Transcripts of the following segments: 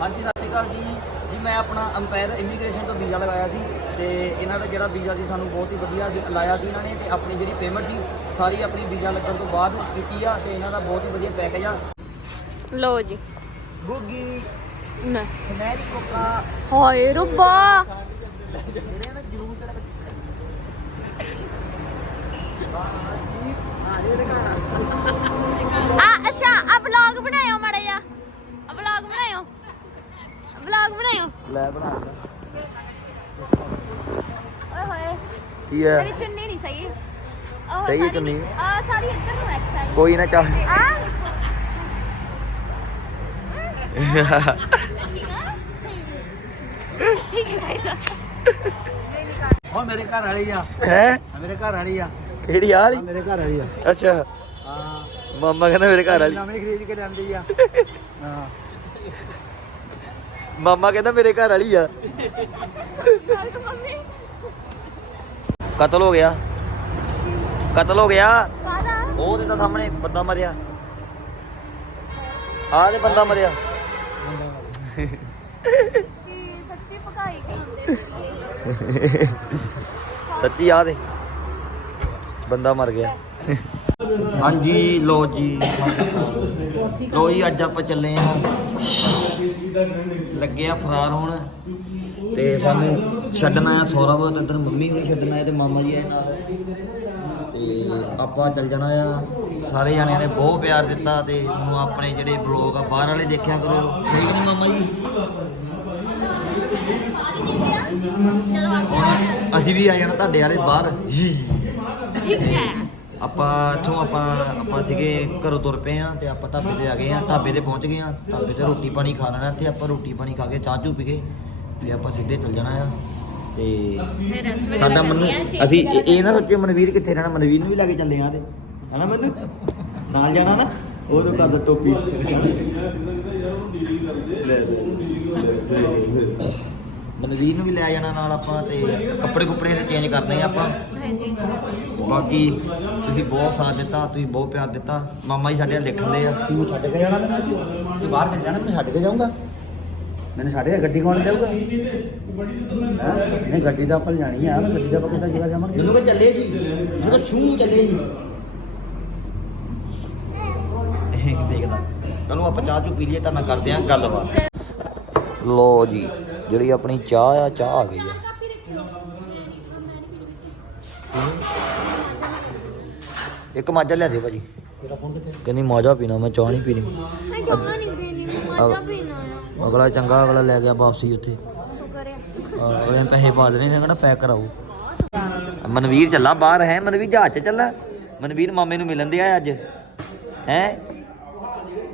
ਹਾਂਜੀ ਸਤਿ ਸ਼੍ਰੀ ਅਕਾਲ ਜੀ। ਜੀ ਮੈਂ ਆਪਣਾ ਅੰਪਾਇਰ ਇਮੀਗ੍ਰੇਸ਼ਨ ਤੋਂ ਵੀਜ਼ਾ ਲਗਾਇਆ ਸੀ ਤੇ ਇਹਨਾਂ ਦਾ ਜਿਹੜਾ ਵੀਜ਼ਾ ਸੀ ਸਾਨੂੰ ਬਹੁਤ ਹੀ ਵਧੀਆ ਸੀ- ਲਾਇਆ ਸੀ ਇਹਨਾਂ ਨੇ ਤੇ ਆਪਣੀ ਜਿਹੜੀ ਪੇਮੈਂਟ ਸੀ ਸਾਰੀ ਆਪਣੀ ਵੀਜ਼ਾ ਲੱਗਣ ਤੋਂ ਬਾਅਦ ਕੀਤੀ ਆ ਤੇ ਇਹਨਾਂ ਦਾ ਬਹੁਤ ਹੀ ਵਧੀਆ ਪੈਕੇਜ ਆ। ਲਓ ਜੀ। ਗੁੱਗੀ ਨਾ ਸਮੈਰੀ ਕੋਕਾ। ਹਾਏ ਰੱਬਾ। ਤੇਰਾ ਆ ਅੱਛਾ ਆ ਵਲੌਗ ਬਣਾਇਓ ਮਾੜਾ ਜਿਹਾ ਆ ਵਲੌਗ ਬਣਾਇਓ ਵਲੌਗ ਬਣਾਇਓ। ਲੈ ਬਣਾ ਓਏ ਹੋਏ। ਕੀ ਹੈ ਮੇਰੀ ਚੁੰਨੀ ਨਹੀਂ ਸਹੀ। ਆਹ ਸਹੀ ਹੈ ਸਾਰੀ- ਚੁੰਨੀ। ਆ ਸਾਰੀ ਇੱਧਰ ਨੂੰ ਐਕਸਰਸਾਈਜ਼ ਕੋਈ ਨਾ ਚਾਹ ਆ। ਠੀਕ ਹੈ ਚਾਹੀਦਾ। ਉਹ ਮੇਰੇ ਘਰ ਵਾਲੀ ਆ। ਹੈ? ਮੇਰੇ ਘਰ ਵਾਲੀ ਆ। ਕਿਹੜੀ ਆ ਵਾਲੀ? ਮੇਰੇ ਘਰ ਵਾਲੀ ਆ। ਅੱਛਾ। ਹਾਂ। ਮਾਮਾ ਕਹਿੰਦਾ ਮੇਰੇ ਘਰ ਵਾਲੀ। ਨਵੇਂ ਖਰੀਦ ਕੇ ਜਾਂਦੀ ਆ। ਹਾਂ। ਮਾਮਾ ਕਹਿੰਦਾ ਮੇਰੇ ਘਰ ਵਾਲੀ ਆ। ਕਤਲ ਹੋ ਗਿਆ। ਕਤਲ ਹੋ ਗਿਆ। ਕਾਦਾ ਉਹ ਤੇ ਤਾਂ ਸਾਹਮਣੇ ਬੰਦਾ ਮਰਿਆ। ਆਹ ਤੇ ਬੰਦਾ ਮਰਿਆ। ਸੱਚੀ ਪਕਾਈ ਸੱਚੀ ਆ ਦੇ ਬੰਦਾ ਮਰ ਗਿਆ। ਹਾਂਜੀ ਲੋ ਜੀ। ਲੋ ਜੀ, ਅੱਜ ਆਪਾਂ ਚੱਲੇ ਆ। ਲੱਗੇ ਆ ਫਰਾਰ ਹੋਣ। ਤੇ ਸਾਨੂੰ ਛੱਡਣਾ ਆ ਸੌਰਵ, ਤੇ ਇੱਧਰ ਮੰਮੀ ਵੀ ਛੱਡਣਾ ਹੈ ਤੇ ਮਾਮਾ ਜੀ ਆਏ ਨਾਲ। ਤੇ ਆਪਾਂ ਚੱਲ ਜਾਣਾ ਆ। ਸਾਰੇ ਜਾਣਿਆਂ ਨੇ ਬਹੁਤ ਪਿਆਰ ਦਿੱਤਾ ਤੇ ਹੁਣ ਆਪਣੇ ਜਿਹੜੇ ਬਲੌਗ ਆ, ਬਾਹਰ ਵਾਲੇ ਦੇਖਿਆ ਕਰੋ ਸਹੀ ਕਿ ਨਹੀਂ ਮਾਮਾ ਜੀ? ਅਸੀਂ ਵੀ ਆ ਜਾਣਾ ਤੁਹਾਡੇ ਵਾਲੇ ਬਾਹਰ। ਜੀ ਠੀਕ ਹੈ। ਆਪਾਂ ਇੱਥੋਂ ਆਪਾਂ ਆਪਾਂ ਸੀਗੇ ਘਰੋਂ ਤੁਰ ਪਏ ਆ ਤੇ ਆਪਾਂ ਢਾਬੇ ਤੇ ਆ ਗਏ ਆ ਢਾਬੇ ਤੇ ਪਹੁੰਚ ਗਏ ਆ ਢਾਬੇ ਤੇ ਰੋਟੀ ਪਾਣੀ ਖਾ ਲੈਣਾ ਤੇ ਆਪਾਂ ਰੋਟੀ ਪਾਣੀ ਖਾ ਕੇ ਚਾਹ ਚੂ ਪੀ ਕੇ ਤੇ ਆਪਾਂ ਸਿੱਧੇ ਚੱਲ ਜਾਣਾ ਆ ਤੇ ਸਾਡਾ ਮਨੂੰ ਅਸੀਂ ਇਹ ਇਹ ਨਾ ਸੋਚਿਓ ਮਨਵੀਰ ਕਿੱਥੇ ਰਹਿਣਾ ਮਨਵੀਰ ਨੂੰ ਵੀ ਲੈ ਕੇ ਚੱਲੇ ਆ ਤੇ ਹਨਾ ਮੈਨੂੰ ਨਾਲ ਜਾਣਾ ਨਾ ਉਹ ਤੋਂ ਕਰਦਾ ਟੋਪੀ ਮਨਵੀਰ ਨੂੰ ਵੀ ਲੈ ਜਾਣਾ ਨਾਲ ਆਪਾਂ ਤੇ ਕੱਪੜੇ ਕੁੱਪੜੇ ਤੇ ਚੇਂਜ ਕਰਨੇ ਆ ਆਪਾਂ। ਹਾਂਜੀ ਬਾਕੀ ਤੁਸੀਂ ਬਹੁਤ ਸਾਥ ਦਿੱਤਾ ਤੁਸੀਂ ਬਹੁਤ ਪਿਆਰ ਦਿੱਤਾ। ਮਾਮਾ ਜੀ ਸਾਡੇ ਨਾਲ ਦੇਖਣ ਦੇ ਆ। ਤੂੰ ਛੱਡ ਕੇ ਜਾਣਾ ਮੈਨੂੰ ਅੱਜ ਤੂੰ ਬਾਹਰ ਚੱਲ ਜਾਣਾ ਮੈਂ ਛੱਡ ਕੇ ਜਾਊਂਗਾ। ਮੈਨੂੰ ਛੱਡ ਕੇ ਗੱਡੀ ਕੌਣ ਜਾਊਗਾ? ਨਹੀਂ ਗੱਡੀ ਤਾਂ ਆਪਾਂ ਜਾਣੀ ਆ। ਗੱਡੀ ਦਾ ਆਪਾਂ ਕਿੱਦਾਂ ਜਾਵਾਂਗੇ? ਮੈਨੂੰ ਕਹ ਚੱਲੇ ਸੀ। ਮੈਨੂੰ ਕਹ ਛੂ ਚੱਲੇ ਸੀ। ਦੇਖਦਾ। ਚਲੋ ਆਪਾਂ ਚਾਹ ਚੂ ਪੀ ਲਈਏ ਤਾਂ ਨਾ ਕਰਦੇ ਆਂ ਗੱਲਬਾਤ। ਲੋ ਜੀ ਜਿਹੜੀ ਆਪਣੀ ਚਾਹ ਆ ਚਾਹ ਆ ਗਈ ਆ। ਇੱਕ ਮਾਜਾ ਲਿਆ ਦੇ ਭਾਜੀ। ਤੇਰਾ ਫੋਨ ਕਿੱਥੇ ਕਹਿੰਦੀ ਮਾਜਾ ਪੀਣਾ, ਮੈਂ ਚਾਹ ਨਹੀਂ ਪੀਣੀ। ਮੈਂ ਚਾਹ ਨਹੀਂ ਦੇਣੀ ਮਜ਼ਾ ਪੀਣਾ ਆ ਅਗਲਾ ਚੰਗਾ, ਅਗਲਾ ਲੈ ਗਿਆ ਵਾਪਸੀ ਉੱਥੇ। ਅਗਲੇ ਪੈਸੇ ਪਾ ਦੇਣੇ ਨੇ ਕਹਿੰਦਾ ਪੈਕ ਕਰਾਓ ਮਨਵੀਰ ਚੱਲਾ ਬਾਹਰ, ਹੈ? ਮਨਵੀਰ ਜਹਾਜ਼ 'ਚ ਚੱਲਾ। ਮਨਵੀਰ ਮਾਮੇ ਨੂੰ ਮਿਲਣ ਦਿਆ ਅੱਜ। ਹੈ?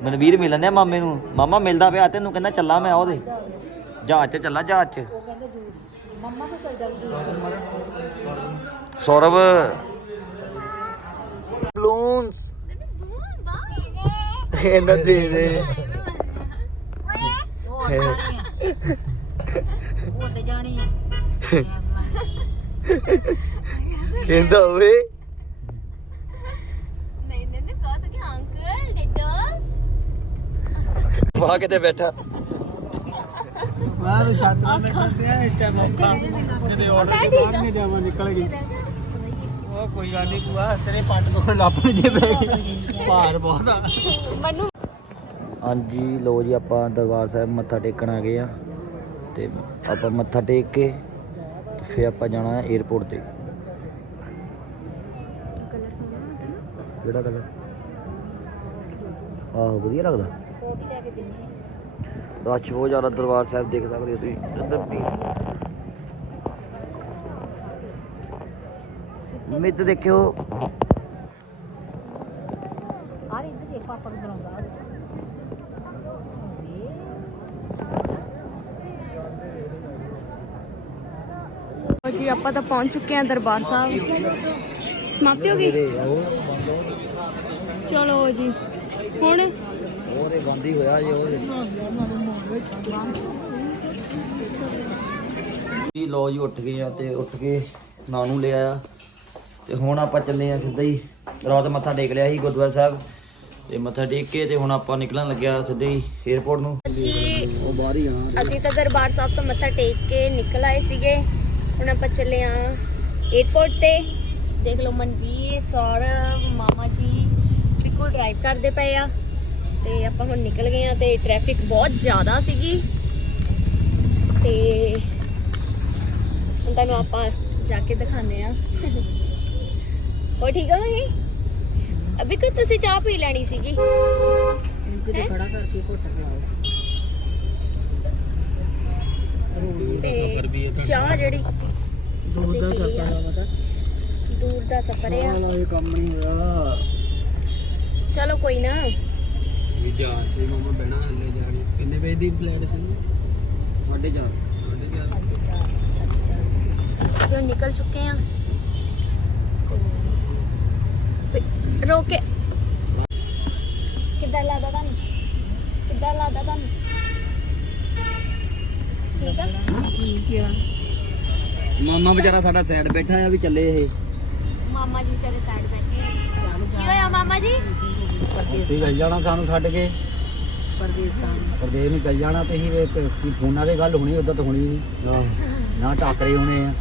ਮਨਵੀਰ ਮਿਲਣ ਦਿਆ ਮਾਮੇ ਨੂੰ। ਮਾਮਾ ਮਿਲਦਾ ਪਿਆ, ਤੈਨੂੰ ਕਹਿੰਦਾ ਚੱਲਾ ਮੈਂ ਉਹਦੇ। ਜਹਾਜ਼ 'ਚ ਚੱਲਾ ਜਹਾਜ਼ 'ਚ? ਸੌਰਵ। ਬਲੂਨਸ। ਇਹਨਾਂ ਦੇ ਦੇ। ਜਾਣੀ ਕਹਿੰਦਾ ਓਏ। ਨਹੀਂ ਨਹੀਂ ਨਹੀਂ ਕਹ ਕਿ ਅੰਕਲ ਡਿੱਡੋ। ਵਾਹ ਕਿਤੇ ਬੈਠਾ। ਬਾਹਰ ਛੱਤ ਤੇ ਕਰਦੇ ਆ ਇਸ ਟਾਈਮ ਔਖਾ ਕਿਤੇ ਆਰਡਰ ਤੇ ਬਾਹਰ ਨਹੀਂ ਜਾਵਾਂ ਨਿਕਲ ਗਈ ਉਹ ਕੋਈ ਗੱਲ ਨਹੀਂ ਭੂਆ ਤੇਰੇ ਪੱਟ ਕੋਲ ਲੱਭਣ ਜੇ ਪੈ ਗਈ। ਭਾਰ ਬਹੁਤ ਆ। ਮੈਨੂੰ ਹਾਂਜੀ ਲੋ ਜੀ ਆਪਾਂ ਦਰਬਾਰ ਸਾਹਿਬ ਮੱਥਾ ਟੇਕਣ ਆ ਗਏ ਆ। ਤੇ ਆਪਾਂ ਮੱਥਾ ਟੇਕ ਕੇ ਫਿਰ ਆਪਾਂ ਜਾਣਾ ਹੈ 에어ਪੋਰਟ ਤੇ। ਕਲਰ ਸੋਹਣਾ ਹੁੰਦਾ ਨਾ। ਕਿਹੜਾ ਕਲਰ? ਆਹੋ ਵਧੀਆ ਲੱਗਦਾ। ਉਹ ਵੀ ਲੈ ਕੇ ਦੇਣੀ ਰਸ਼ ਬਹੁਤ ਜ਼ਿਆਦਾ ਦਰਬਾਰ ਸਾਹਿਬ ਦੇਖ ਸਕਦੇ ਹੋ ਤੁਸੀਂ ਇੱਧਰ ਵੀ। ਮਿੱਤ ਦੇਖਿਓ। ਆ ਇੱਧਰ ਦੇਖ ਪਾਪਾ ਨੂੰ ਬੁਲਾਉਂਦਾ। ਲਓ ਜੀ ਆਪਾਂ ਤਾਂ ਪਹੁੰਚ ਚੁੱਕੇ ਹਾਂ ਦਰਬਾਰ ਸਾਹਿਬ। ਸਮਾਪਤੀ ਹੋ ਗਈ? ਚਲੋ ਜੀ ਹੁਣ? ਉਹਦੇ ਬੰਦੀ ਹੋਇਆ ਜੀ ਉਹਦੇ ਵੀ ਲੋ ਜੀ, ਉੱਠ ਗਏ ਆ ਤੇ ਉੱਠ ਕੇ ਨਾਨੂ ਲੈ ਆਇਆ। ਤੇ ਹੁਣ ਆਪਾਂ ਚੱਲੇ ਆ ਸਿੱਧਾ ਹੀ। ਰਾਤ ਮੱਥਾ ਟੇਕ ਲਿਆ ਸੀ ਗੁਰਦੁਆਰਾ ਸਾਹਿਬ। ਤੇ ਮੱਥਾ ਟੇਕ ਕੇ ਤੇ ਹੁਣ ਆਪਾਂ ਨਿਕਲਣ ਲੱਗਿਆ ਸਿੱਧੇ ਹੀ 에어ਪੋਰਟ ਨੂੰ ਅਸੀਂ ਤਾਂ ਦਰਬਾਰ ਸਾਹਿਬ ਤੋਂ ਮੱਥਾ ਟੇਕ ਕੇ ਨਿਕਲ ਆਏ ਸੀਗੇ। ਹੁਣ ਆਪਾਂ ਚੱਲੇ ਆ 에어ਪੋਰਟ ਤੇ। ਦੇਖ ਲਓ ਮਨਵੀਰ ਸੌਰਵ, ਮਾਮਾ ਜੀ, ਬਿਲਕੁਲ ਡਰਾਈਵ ਕਰਦੇ ਪਏ ਆ। ਤੇ ਆਪਾਂ ਹੁਣ ਨਿਕਲ ਗਏ ਆ ਤੇ ਟ੍ਰੈਫਿਕ ਬਹੁਤ ਜ਼ਿਆਦਾ ਸੀਗੀ। ਤੇ ਹੁਣ ਤੁਹਾਨੂੰ ਆਪਾਂ ਜਾ ਕੇ ਦਿਖਾਉਂਦੇ ਆ ਹੋ ਠੀਕ ਹੋ ਜੀ ਅਭੀ ਕਿ ਤੁਸੀਂ ਚਾਹ ਪੀ ਲੈਣੀ ਸੀਗੀ? ਕਿਤੇ ਹੈਂ? ਖੜਾ ਕਰਕੇ ਘੁੱਟ ਖਲਾਓ ਤੇ ਚਾਹ ਜਿਹੜੀ ਦੂਰ ਦਾ। ਸਫਰ ਆ ਉਹਦਾ ਦੂਰ ਦਾ ਸਫ਼ਰ ਆ। ਇਹ ਕੰਮ ਨਹੀਂ ਹੋਇਆ। ਚਲੋ ਕੋਈ ਨਾ। ਵੀ ਜਾ ਤੇ ਮਮਾ ਬਹਿਣਾ ਹੱਲੇ ਜਾ ਕੇ। ਕਿੰਨੇ ਵਜੇ ਦੀ ਫਲੈਟ ਚੱਲੀ ਸਾਡੇ ਜਾ ਸਾਡੇ ਜਾ ਅਸੀਂ ਹੁਣ ਨਿਕਲ ਚੁੱਕੇ ਆ ਰੋਕ ਕੇ। ਕਿੱਦਾਂ ਲੱਗਦਾ ਤੁਹਾਨੂੰ? ਕਿੱਦਾਂ ਲੱਗਦਾ ਤੁਹਾਨੂੰ? ਠੀਕ ਆ? ਠੀਕ ਆ ਮਾਮਾ ਵਿਚਾਰਾ ਸਾਡਾ ਸਾਈਡ ਬੈਠਾ ਆ ਵੀ ਚੱਲੇ ਇਹ। ਮਾਮਾ ਜੀ ਵਿਚਾਰੇ ਸਾਈਡ ਬੈਠੇ ਆ। ਕੀ ਹੋਇਆ ਮਾਮਾ ਜੀ? ਤੁਸੀਂ ਚੱਲ ਜਾਣਾ ਸਾਨੂੰ ਛੱਡ ਕੇ? ਪਰਦੇਸਾਂ ਪਰਦੇਸ ਨੂੰ ਚੱਲ ਜਾਣਾ ਤੇ ਹੀ ਵੇ ਕੀ ਫੋਨਾਂ ਤੇ ਗੱਲ ਹੋਣੀ ਉਦਾਂ ਤਾਂ ਹੋਣੀ ਨਹੀਂ। ਨਾ। ਟਾਕਰੇ ਹੋਣੇ ਆ।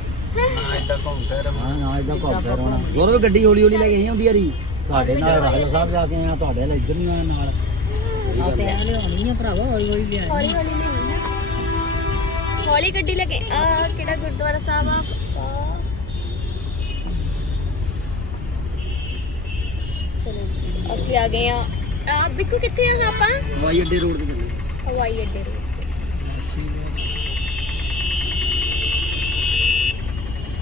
ਇੱਦਾਂ ਘੁੰਮ ਫਿਰ ਹਾਂ ਨਾ ਇਦਾਂ ਘੁੰਮ ਫਿਰ ਹੋਣਾ ਹੋਰ ਗੱਡੀ ਹੌਲੀ ਹੌਲੀ ਲੈ ਕੇ ਆਈ ਹੁੰਦੀ ਯਾਰੀ ਤੁਹਾਡੇ ਨਾਲ ਰਾਜਾ ਸਾਹਿਬ ਜਾ ਕੇ ਆ ਤੁਹਾਡੇ ਨਾਲ ਇੱਧਰ ਨਹੀਂ ਆਇਆ ਨਾਲ। ਆ ਤੇ ਆ। ਲਿਆਉਣੀ ਆ ਭਰਾਵਾ ਹੌਲੀ ਹੌਲੀ ਲਿਆਣੀ ਹੌਲੀ ਹੌਲੀ ਨਹੀਂ ਹੌਲੀ ਗੱਡੀ ਲੱਗੇ ਆ ਕਿਹੜਾ ਗੁਰਦੁਆਰਾ ਸਾਹਿਬ ਆ ਆ। ਚਲੋ ਜੀ, ਅਸੀਂ ਆ ਗਏ ਆ। ਆ ਬਿੱਕੂ ਕਿੱਥੇ ਆ ਆਪਾਂ। ਹਵਾਈ ਅੱਡੇ ਰੋਡ ਤੇ ਚੱਲੇ। ਹਵਾਈ ਅੱਡੇ ਰੋਡ ਤੇ।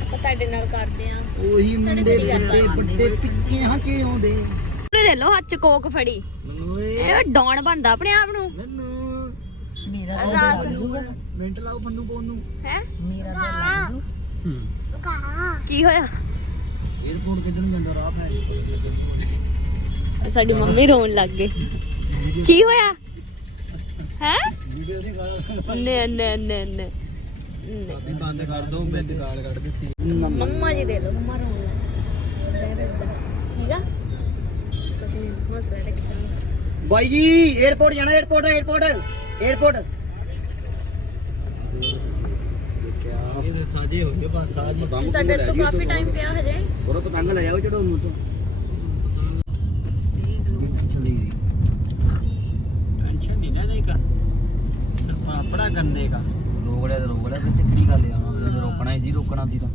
ਆਪਾਂ ਤੁਹਾਡੇ ਨਾਲ ਕਰਦੇ ਆ। ਉਹੀ ਮੁੰਡੇ ਵੱਡੇ ਵੱਡੇ ਪਿੱਕਿਆਂ ਚ ਆਉਂਦੇ? ਉਹਨੇ ਲੋ ਹੱਥ ਚ ਕੋਕ ਫੜੀ। ਓਏ ਇਹ ਡੌਣ ਬਣਦਾ ਆਪਣੇ ਆਪ ਨੂੰ। ਮੈਨੂੰ ਮੇਰਾ ਰਾਸ। ਮਿੰਟ ਲਾਓ ਪੰਨੂ ਕੋਨ ਨੂੰ। ਹੈ? ਮੇਰਾ ਤਾਂ ਲੱਗ। ਜੂ ਕੀ ਹੋਇਆ? 에어ਪੋਰਟ ਕਿੱਧਰ ਜਾਂਦਾ ਰਾਹ ਪੈ ਤੇ ਸਾਡੀ ਮੰਮੀ ਰੋਣ ਲੱਗ ਗਈ। ਕੀ ਹੋਇਆ? ਹੈ? ਨੇ ਨੇ ਨੇ ਨੇ। ਨਹੀਂ ਬੰਦ ਕਰ ਦੋ ਮੈਂ ਤੇ ਕੱਢ ਦਿੱਤੀ। ਮੰਮਾ ਜੀ ਦੇ ਲੋ ਮੰਮਾ ਰੋਣ ਲੱਗ ਠੀਕ ਆ? ਕੁਛ ਬਾਈ ਜੀ 에어ਪੋਰਟ ਜਾਣਾ ਸਾਜੇ ਹੋ ਗਏ ਬਸ ਸਾਜ ਸਾਡੇ ਤੋਂ ਕਾਫੀ ਟਾਈਮ ਪਿਆ ਹਜੇ। ਉਹ ਪਤੰਗ ਲੈ ਜਾਓ ਚੜਾਉਣ ਨੂੰ ਤੋਂ कपड़ा गन्ने का ਰੋਕ ਲਿਆ ਤੇ ਰੋਕ ਕਿਹੜੀ ਗੱਲ ਆ? ਉਹਨੇ ਰੋਕਣਾ ਹੀ ਸੀ ਰੋਕਣਾ ਸੀ ਤਾਂ।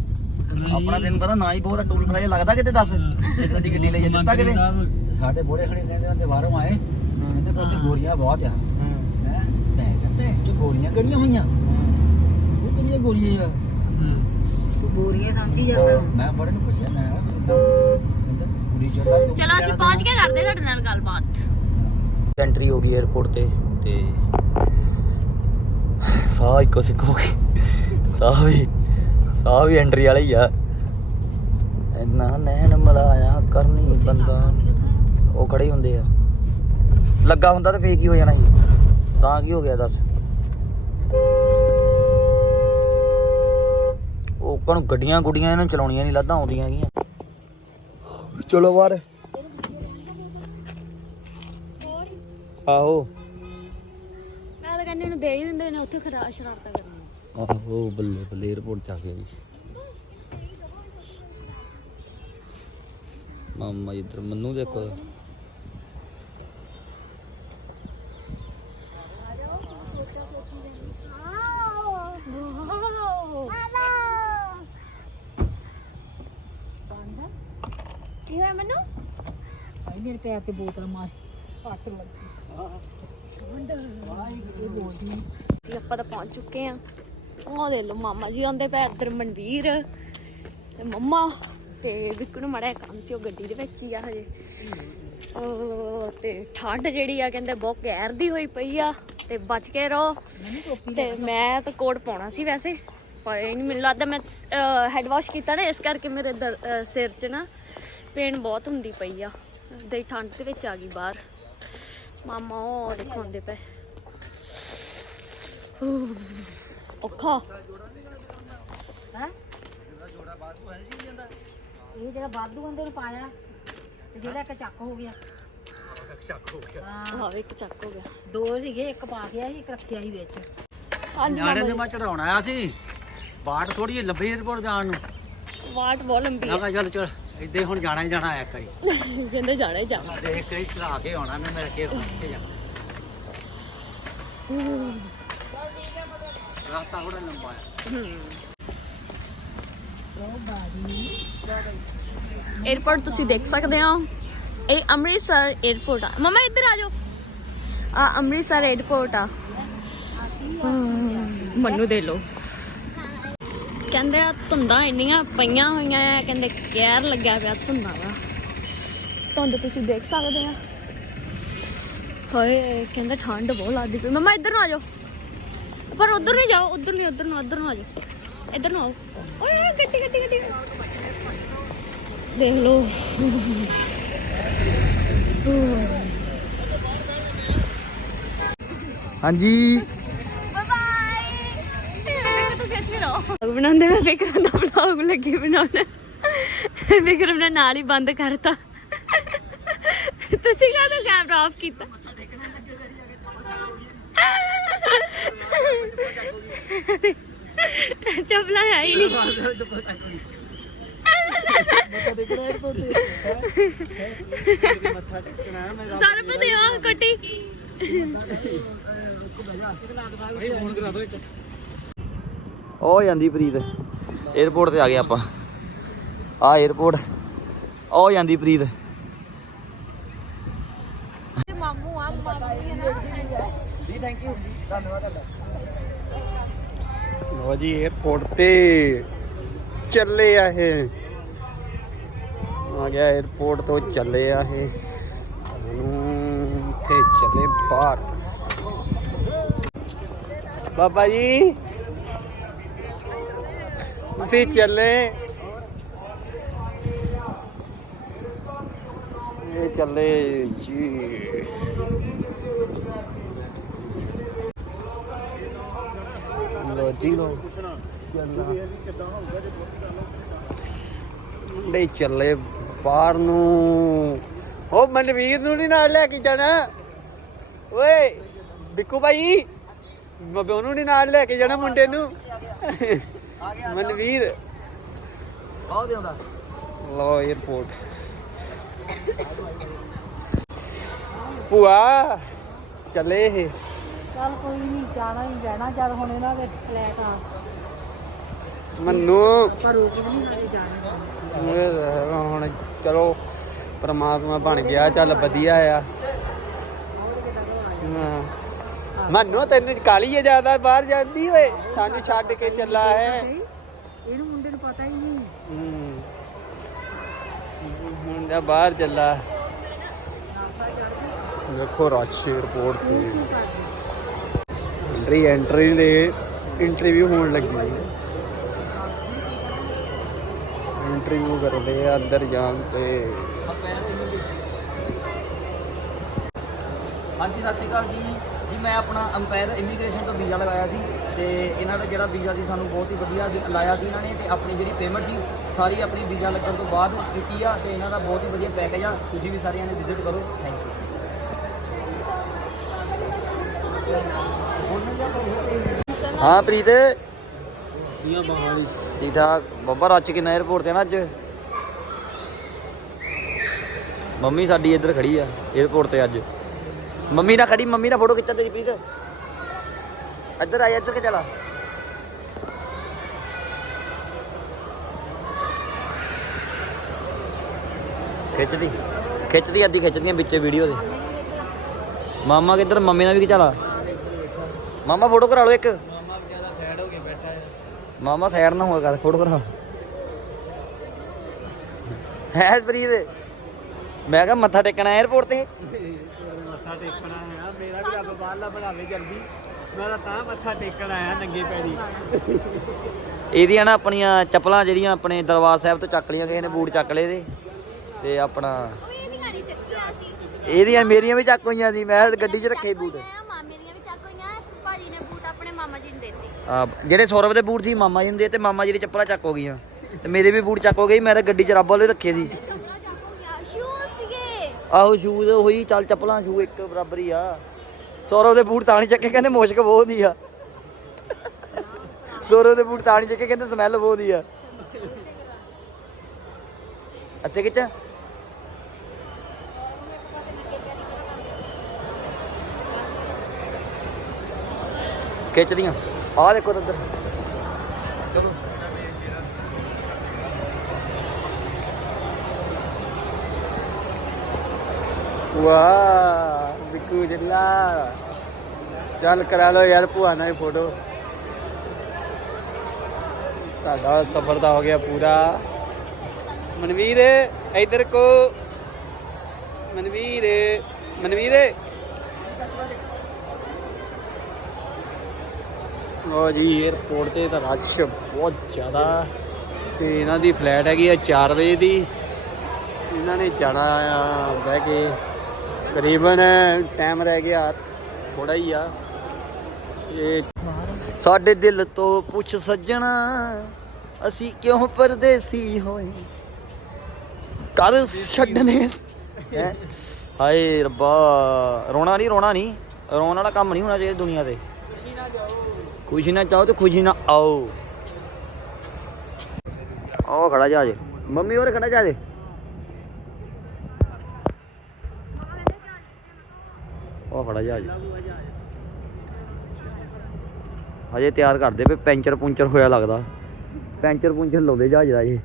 ਆਪਣਾ ਤੈਨੂੰ ਪਤਾ ਨਾ ਹੀ ਬਹੁਤ ਟੂਲ ਫੜਾਇਆ ਲੱਗਦਾ ਕਿਤੇ ਦੱਸ? ਜਿੱਦਾਂ ਦੀ ਗੱਡੀ ਲਈ ਦਿੱਤਾ ਕਿਤੇ? ਸਾਡੇ ਬੋੜੇ ਖੜੇ ਕਹਿੰਦੇ ਹੁੰਦੇ ਬਾਹਰੋਂ ਆਏ। ਕਹਿੰਦੇ ਪੁੱਤ ਗੋਰੀਆਂ ਬਹੁਤ ਆ। ਗੋਰੀਆਂ ਕਿਹੜੀਆਂ ਹੋਈਆਂ? ਉਹ ਕਿਹੜੀਆਂ ਗੋਰੀਆਂ ਆ? ਮੈਂ ਬੜੇ ਨੂੰ ਪੁੱਛਿਆ ਮੈਂ ਕਿਹਾ ਕਿੱਦਾਂ ਕਹਿੰਦਾ ਕੁੜੀ ਚੜਦਾ ਚਲੋ ਅਸੀਂ ਪਹੁੰਚ ਕੇ ਕਰਦੇ ਤੁਹਾਡੇ ਨਾਲ ਗੱਲਬਾਤ। ਸਾਹ ਇੱਕੋ ਸਿੱਕ ਹੋ ਗਈ। ਸਾਹ ਵੀ ਸਾਹ ਵੀ ਐਂਟਰੀ ਵਾਲਾ ਹੀ ਆ। ਇੰਨਾ ਨੈਣ ਮਲਾਇਆ ਕਰਨੀ ਬੰਦਾ। ਉਹ ਖੜੇ ਹੁੰਦੇ ਆ। ਲੱਗਾ ਹੁੰਦਾ ਤੇ ਫੇਕ ਹੀ ਹੋ ਜਾਣਾ ਸੀ? ਤਾਂ ਕੀ ਹੋ ਗਿਆ ਦੱਸ? ਉਹ ਕਣ ਗੱਡੀਆਂ ਗੁੱਡੀਆਂ ਇਹਨਾਂ ਨੂੰ ਚਲਾਉਣੀਆਂ ਨਹੀਂ ਲੱਦਾਂ ਆਉਂਦੀਆਂ ਹੈਗੀਆਂ। ਚਲੋ ਬਾਹਰ। ਆਹੋ। ਕਹਿੰਦੀ ਉਹਨੂੰ ਦੇ ਹੀ ਦਿੰਦੇ ਨੇ ਉੱਥੇ ਖਰਾ ਸ਼ਰਾਰਤਾਂ ਕਰਨੀਆਂ। ਆਹੋ ਬੱਲੇ ਬੱਲੇ 에어ਪੋਰਟ ਚ ਆ ਗਿਆ ਜੀ ਮਾਮਾ ਜੀ ਇੱਧਰ ਮੰਨੂ ਦੇਖੋ। ਕੀ ਹੋਇਆ ਮੈਨੂੰ? ਇਹਨੇ ਪੈਰ ਤੇ ਬੋਤਲ ਮਾਰ ਸੱਟ ਲੱਗੀ ਅਸੀਂ ਆਪਾਂ ਤਾਂ ਪਹੁੰਚ ਚੁੱਕੇ ਆ ਉਹ ਦੇ ਲੋ ਮਾਮਾ ਜੀ ਆਉਂਦੇ ਪਏ ਇੱਧਰ, ਮਨਵੀਰ ਤੇ ਮੰਮਾ ਤੇ ਵਿਕੂ ਨੂੰ ਮੜਾ ਕੰਮ ਸੀ, ਉਹ ਗੱਡੀ ਦੇ ਵਿੱਚ ਹੀ ਆ ਹਜੇ। ਉਹ ਤੇ ਠੰਡ ਜਿਹੜੀ ਆ, ਕਹਿੰਦੇ ਬਹੁਤ ਗੈਰ ਦੀ ਹੋਈ ਪਈ ਆ, ਤੇ ਬਚ ਕੇ ਰਹੋ। ਤੇ ਮੈਂ ਤਾਂ ਕੋਟ ਪਾਉਣਾ ਸੀ ਵੈਸੇ, ਪਰ ਇਹ ਨਹੀਂ ਮੈਨੂੰ ਲੱਗਦਾ, ਮੈਂ ਹੈਡ ਵਾਸ਼ ਕੀਤਾ ਨਾ, ਇਸ ਕਰਕੇ ਮੇਰੇ ਦਰ- ਸਿਰ 'ਚ ਨਾ ਪੇਨ ਬਹੁਤ ਹੁੰਦੀ ਪਈ ਆ। ਦੇ ਠੰਡ ਦੇ ਵਿੱਚ ਆ ਗਈ ਬਾਹਰ। ਮਾਮਾ ਉਹ ਦੇਖੋ ਆਉਂਦੇ ਪਏ। ਹੂ, ਔਖਾ। ਹੈ? ਇਹ ਜਿਹੜਾ ਬੰਦੇ ਨੂੰ ਪਾਇਆ। ਤੇ ਜਿਹੜਾ ਇੱਕ ਚੱਕ ਹੋ ਗਿਆ। ਹਾਂ। ਹਾਂ ਇੱਕ ਚੱਕ ਹੋ ਗਿਆ। ਦੋ ਸੀਗੇ ਇੱਕ ਪਾ ਕੇ ਆਈ ਇੱਕ ਰੱਖਿਆ ਸੀ ਵਿੱਚ। ਹਾਂਜੀ ਨਿਆਣੇ ਨੇ ਮੈਂ ਚੜਾਉਣ ਆਇਆ ਸੀ। ਬਾਟ ਥੋੜੀ ਜਿਹੀ ਲੰਬੀ ਏਅਰਪੋਰਟ ਜਾਣ ਨੂੰ। ਵਾਟ ਬਹੁਤ ਲੰਬੀ ਮੈਂ ਕਿਹਾ ਚੱਲ ਚੱਲ। ਇੱਦਾਂ ਹੁਣ ਜਾਣਾ ਹੀ ਜਾਣਾ ਆ ਕਰੀ ਕਹਿੰਦੇ ਜਾਣਾ ਹੀ ਜਾਣਾ। ਦੇਖ ਕੇ ਹੀ ਚਲਾ ਕੇ ਆਉਣਾ ਮੈਂ ਮੇਰੇ ਕੇ ਜਾਣਾ। ਰਸਤਾ ਥੋੜਾ ਲੰਬਾ ਆ 에어ਪੋਰਟ ਤੁਸੀਂ ਦੇਖ ਸਕਦੇ ਹੋ। ਇਹ ਅੰਮ੍ਰਿਤਸਰ ਏਅਰਪੋਰਟ ਆ। ਮਮਾ ਇੱਧਰ ਆ ਜਾਓ। ਆ ਅੰਮ੍ਰਿਤਸਰ ਏਅਰਪੋਰਟ ਆ। ਮੰਨੂ ਦੇ ਲੋ ਕਹਿੰਦੇ ਆ ਧੁੰਦਾਂ ਇੰਨੀਆਂ ਪਈਆਂ ਹੋਈਆਂ ਆ, ਕਹਿੰਦੇ ਕਹਿਰ ਲੱਗਿਆ ਪਿਆ ਧੁੰਦਾਂ ਦਾ। ਧੁੰਦ ਤੁਸੀਂ ਦੇਖ ਸਕਦੇ ਆ। ਹੋਏ, ਕਹਿੰਦੇ ਠੰਡ ਬਹੁਤ ਲੱਗਦੀ ਪਈ। ਮਮਾ, ਇੱਧਰ ਨੂੰ ਆ ਜਾਓ। ਪਰ ਉਧਰ ਨਹੀਂ ਜਾਓ, ਉਧਰ ਨਹੀਂ, ਉਧਰ ਨੂੰ ਉਧਰ ਨੂੰ ਆ ਜਾਓ। ਇੱਧਰ ਨੂੰ ਆਓ। ਓਏ, ਗੱਡੀ ਗੱਡੀ ਗੱਡੀ। ਦੇਖ ਲਓ। ਹਾਂਜੀ। ਬਣਾਉਂਦੇ ਮੈਂ ਵਿਕਰਮ ਦਾ ਵਲੌਗ ਲੱਗੀ ਬਣਾਉਣਾ। ਵਿਕਰਮ ਨੇ ਨਾਲ ਹੀ ਬੰਦ ਕਰਤਾ। ਤੁਸੀਂ ਕਾਹਦਾ ਕੈਮਰਾ ਆਫ ਕੀਤਾ? ਚਪਲਾ ਹੈ ਹੀ ਨਹੀਂ। ਸਰਬ ਦਿਓ ਕੱਟੀ। ਉਹ ਜਾਂਦੀ ਪ੍ਰੀਤ। ਏਅਰਪੋਰਟ ਤੇ ਆ ਗਏ ਆਪਾਂ। ਆ ਏਅਰਪੋਰਟ ਉਹ ਜਾਂਦੀ ਪ੍ਰੀਤ। ਮਾਮੂ ਜੀ ਥੈਂਕ ਲੋ ਜੀ 에어ਪੋਰਟ ਤੇ ਚੱਲੇ ਆ ਇਹ। ਆ ਗਿਆ ਏਅਰਪੋਰਟ ਤੋਂ ਚੱਲੇ ਆ ਇਹ। ਇੱਥੇ ਚੱਲੇ ਬਾਹਰ। ਬਾਬਾ ਜੀ ਅਸੀਂ ਚੱਲੇ। ਇਹ ਚੱਲੇ ਜੀ। ਲੋ ਜੀ ਲੋ ਦੇ ਚੱਲੇ ਬਾਹਰ ਨੂੰ। ਉਹ ਮਨਵੀਰ ਨੂੰ ਨਹੀਂ ਨਾਲ ਲੈ ਕੇ ਜਾਣਾ। ਓਏ, ਬਿੱਕੂ ਭਾਈ, ਮੈਂ ਉਹਨੂੰ ਨਹੀਂ ਨਾਲ ਲੈ ਕੇ ਜਾਣਾ ਮੁੰਡੇ ਨੂੰ। ਮਨਵੀਰ। ਦੇ ਆਉਂਦਾ ਲੋ 에어ਪੋਰਟ ਭੂਆ ਚੱਲੇ ਇਹ। ਚੱਲ ਕੋਈ ਨਹੀਂ ਜਾਣਾ ਹੀ ਜਾਣਾ ਚੱਲ ਹੁਣ ਇਹਨਾਂ ਦੇ ਫਲੈਟ ਆ। ਮੰਨੂ। ਪਰ ਰੋਕ ਨਹੀਂ ਨਾਲੇ ਜਾਣਾ ਇਹ ਹੁਣ ਚਲੋ ਪ੍ਰਮਾਤਮਾ ਬਣ ਗਿਆ ਚੱਲ ਵਧੀਆ ਆ। ਹਾਂ। ਮੰਨੂ ਤੈਨੂੰ ਕਾਲੀ ਹੈ ਜ਼ਿਆਦਾ ਬਾਹਰ ਜਾਂਦੀ ਓਏ। ਸਾਨੂੰ ਛੱਡ ਕੇ ਚੱਲਾ ਹੈ। ਇਹਨੂੰ ਮੁੰਡੇ ਨੂੰ ਪਤਾ ਹੀ ਨਹੀਂ। ਹੂੰ। ਮੁੰਡਾ ਬਾਹਰ ਚੱਲਾ। ਵੇਖੋ ਰਸ਼ 에어ਪੋਰਟ ਤੇ ਐਂਟਰੀ ਐਂਟਰੀ ਦੇ ਇੰਟਰਵਿਊ ਹੋਣ ਲੱਗੀ। ਹੈ ਇੰਟਰਵਿਊ ਕਰਦੇ ਆ ਅੰਦਰ ਜਾਣ ਤੇ। ਹਾਂਜੀ ਸਤਿ ਸ਼੍ਰੀ ਅਕਾਲ ਜੀ। ਮੈਂ ਆਪਣਾ ਅੰਪਾਇਰ ਇਮੀਗ੍ਰੇਸ਼ਨ ਤੋਂ ਵੀਜ਼ਾ ਲਗਾਇਆ ਸੀ ਤੇ ਇਹਨਾਂ ਦਾ ਜਿਹੜਾ ਵੀਜ਼ਾ ਸੀ ਸਾਨੂੰ ਬਹੁਤ ਹੀ ਵਧੀਆ ਸੀ- ਲਾਇਆ ਸੀ ਇਹਨਾਂ ਨੇ ਤੇ ਆਪਣੀ ਜਿਹੜੀ ਪੇਮੈਂਟ ਸੀ ਸਾਰੀ ਆਪਣੀ ਵੀਜ਼ਾ ਲੱਗਣ ਤੋਂ ਬਾਅਦ ਕੀਤੀ ਆ ਤੇ ਇਹਨਾਂ ਦਾ ਬਹੁਤ ਹੀ ਵਧੀਆ ਪੈਕੇਜ ਆ ਤੁਸੀਂ ਵੀ ਸਾਰਿਆਂ ਨੇ ਵਿਜ਼ਿਟ ਕਰੋ। ਥੈਂਕ ਯੂ ਹਾਂ ਪ੍ਰੀਤ। ਮੀਆਂ ਬਹਾਲੀ ਠੀਕ ਠਾਕ। ਬੱਬਾ ਰੱਜ ਕਿੰਨਾ 에어ਪੋਰਟ ਤੇ ਨਾ ਅੱਜ? ਮੰਮੀ ਸਾਡੀ ਇੱਧਰ ਖੜੀ ਆ 에어ਪੋਰਟ ਤੇ ਅੱਜ। ਮੰਮੀ ਨਾਲ ਖੜੀ, ਮੰਮੀ ਨਾਲ ਫੋਟੋ ਖਿੱਚਾ ਤੇਰੀ ਪ੍ਰੀਤ ਇੱਧਰ ਆ ਇੱਧਰ ਕਿ ਚਲਾ ਖਿੱਚਦੀ ਖਿੱਚਦੀ ਅੱਧੀ ਖਿੱਚਦੀਆਂ ਵਿੱਚ ਵੀਡੀਓ ਦੇ ਮਾਮਾ ਕਿੱਧਰ, ਮੰਮੀ ਨਾਲ ਵੀ ਖਿਚਾਲਾ ਮਾਮਾ ਫੋਟੋ ਕਰਾ ਲਓ ਇੱਕ। ਮਾਮਾ ਜ਼ਿਆਦਾ ਸਾਈਡ ਹੋ ਕੇ ਬੈਠਾ ਹੈ ਮਾਮਾ ਸਾਈਡ ਨਾ ਹੋਇਆ ਕਰ, ਫੋਟੋ ਕਰਾ ਹੈ ਪ੍ਰੀਤ ਮੈਂ ਕਿਹਾ ਮੱਥਾ ਟੇਕਣਾ 에어ਪੋਰਟ ਤੇ। ਮੱਥਾ ਟੇਕਣਾ ਆ ਮੇਰਾ ਵੀ ਰੱਬ ਬਾਹਰਲਾ ਬਣਾਵੇ ਜਲਦੀ। ਮੈਂ ਤਾਂ ਤਾਂ ਮੱਥਾ ਟੇਕਣ ਆਇਆ ਨੰਗੇ ਪੈਰੀ। ਇਹਦੀਆਂ ਨਾ ਆਪਣੀਆਂ ਚੱਪਲਾਂ ਜਿਹੜੀਆਂ ਆਪਣੇ ਦਰਬਾਰ ਸਾਹਿਬ ਤੋਂ ਚੱਕ ਲਈਆਂ ਕਿਸੇ ਨੇ ਬੂਟ ਚੱਕ ਲਏ ਦੇ ਤੇ ਆਪਣਾ ਇਹਦੀ ਗਾੜੀ ਚੱਕੀ ਆ ਸੀ। ਇਹਦੀਆਂ ਮੇਰੀਆਂ ਵੀ ਚੱਕ ਹੋਈਆਂ ਸੀ ਮੈਂ ਗੱਡੀ 'ਚ ਰੱਖੇ ਬੂਟ। ਮਾਮੇ ਦੀਆਂ ਵੀ ਚੱਕ ਹੋਈਆਂ ਭਾਜੀ ਨੇ ਬੂਟ ਆਪਣੇ ਮਾਮਾ ਜੀ ਨੂੰ ਦਿੱਤੇ। ਆ ਜਿਹੜੇ ਸੌਰਵ ਦੇ ਬੂਟ ਸੀ ਮਾਮਾ ਜੀ ਨੂੰ ਦੇ ਤੇ ਮਾਮਾ ਜੀ ਦੀ ਚੱਪਲਾਂ ਚੱਕ ਹੋ ਗਈਆਂ। ਤੇ ਮੇਰੇ ਵੀ ਬੂਟ ਚੱਕ ਹੋ ਗਏ ਮੈਂ ਤਾਂ ਗੱਡੀ 'ਚ ਰੱਬ ਵਾਲੇ ਰੱਖੇ ਸੀ ਚੱਪਲਾਂ ਚੱਕ ਹੋ ਗਿਆ ਸ਼ੂਜ਼ ਸੀਗੇ ਆਹੋ ਸ਼ੂਜ਼ ਹੋਈ ਚੱਲ ਚੱਪਲਾਂ ਸ਼ੂ ਇੱਕ ਬਰਾਬਰ ਹੀ ਆ। ਸੌਰਵ ਦੇ ਬੂਟ ਤਾਂ ਨਹੀਂ ਚੱਕੇ, ਕਹਿੰਦੇ ਮੁਸ਼ਕ ਬਹੁਤ ਆ। ਸੌਰਵ ਦੇ ਬੂਟ ਤਾਂ ਨਹੀਂ ਚੱਕੇ, ਕਹਿੰਦੇ ਸਮੈਲ ਬਹੁਤ ਹੁੰਦੀ ਆ। ਅੱਤੇ ਕਿੱਚ ਖਿੱਚਦੀਆਂ ਆਹ ਦੇਖੋ ਤਾਂ ਚਲੋ। ਵਾਹ, ਬਿੱਕੂ ਜੱਲਾ ਚੱਲ ਕਰਾ ਲਓ ਯਾਰ ਭੂਆ ਨਾਲ ਫੋਟੋ ਤੁਹਾਡਾ ਸਫਰ ਦਾ ਹੋ ਗਿਆ ਪੂਰਾ। ਮਨਵੀਰ, ਇਧਰ ਕੋ। ਮਨਵੀਰ ਮਨਵੀਰ। ਲੋ ਜੀ 에어ਪੋਰਟ ਤੇ ਤਾਂ ਰਸ਼ ਬਹੁਤ ਜ਼ਿਆਦਾ। ਤੇ ਇਹਨਾਂ ਦੀ ਫਲੈਟ ਹੈਗੀ ਆ 4 ਵਜੇ ਦੀ। ਇਹਨਾਂ ਨੇ ਜਾਣਾ ਆ ਬਹਿ ਕੇ। ਤਕਰੀਬਨ ਟਾਈਮ ਰਹਿ ਗਿਆ ਥੋੜਾ ਹੀ ਆ। ਇਹ ਸਾਡੇ ਦਿਲ ਤੋਂ ਪੁੱਛ ਸੱਜਣਾ, ਅਸੀਂ ਕਿਉਂ ਪਰਦੇਸੀ ਹੋਏ? ਕਰ ਛੱਡਨੇ। ਹਾਏ ਰੱਬਾ, ਰੋਣਾ ਨਹੀਂ ਰੋਣਾ ਨਹੀਂ ਰੋਣ ਵਾਲਾ ਕੰਮ ਨਹੀਂ ਹੋਣਾ ਚਾਹੀਦਾ ਦੁਨੀਆ ਤੇ। ਖੁਸ਼ੀ ਨਾ ਚਾਹੋ ਤੇ ਖੁਸ਼ੀ ਨਾ ਆਓ। ਉਹ ਖੜਾ ਜਾ ਜੇ। ਮੰਮੀ ਹੋਰ ਖੜਾ ਜਾ ਜੇ। ਉਹ ਖੜਾ ਜਾ ਹਜੇ ਤਿਆਰ ਕਰਦੇ ਪਏ, ਪੈਂਚਰ ਪੁੰਚਰ ਹੋਇਆ ਲੱਗਦਾ। ਪੈਂਚਰ ਪੁੰਚਰ ਲਾਉਂਦੇ ਜਹਾਜ਼ ਦਾ ਇਹ।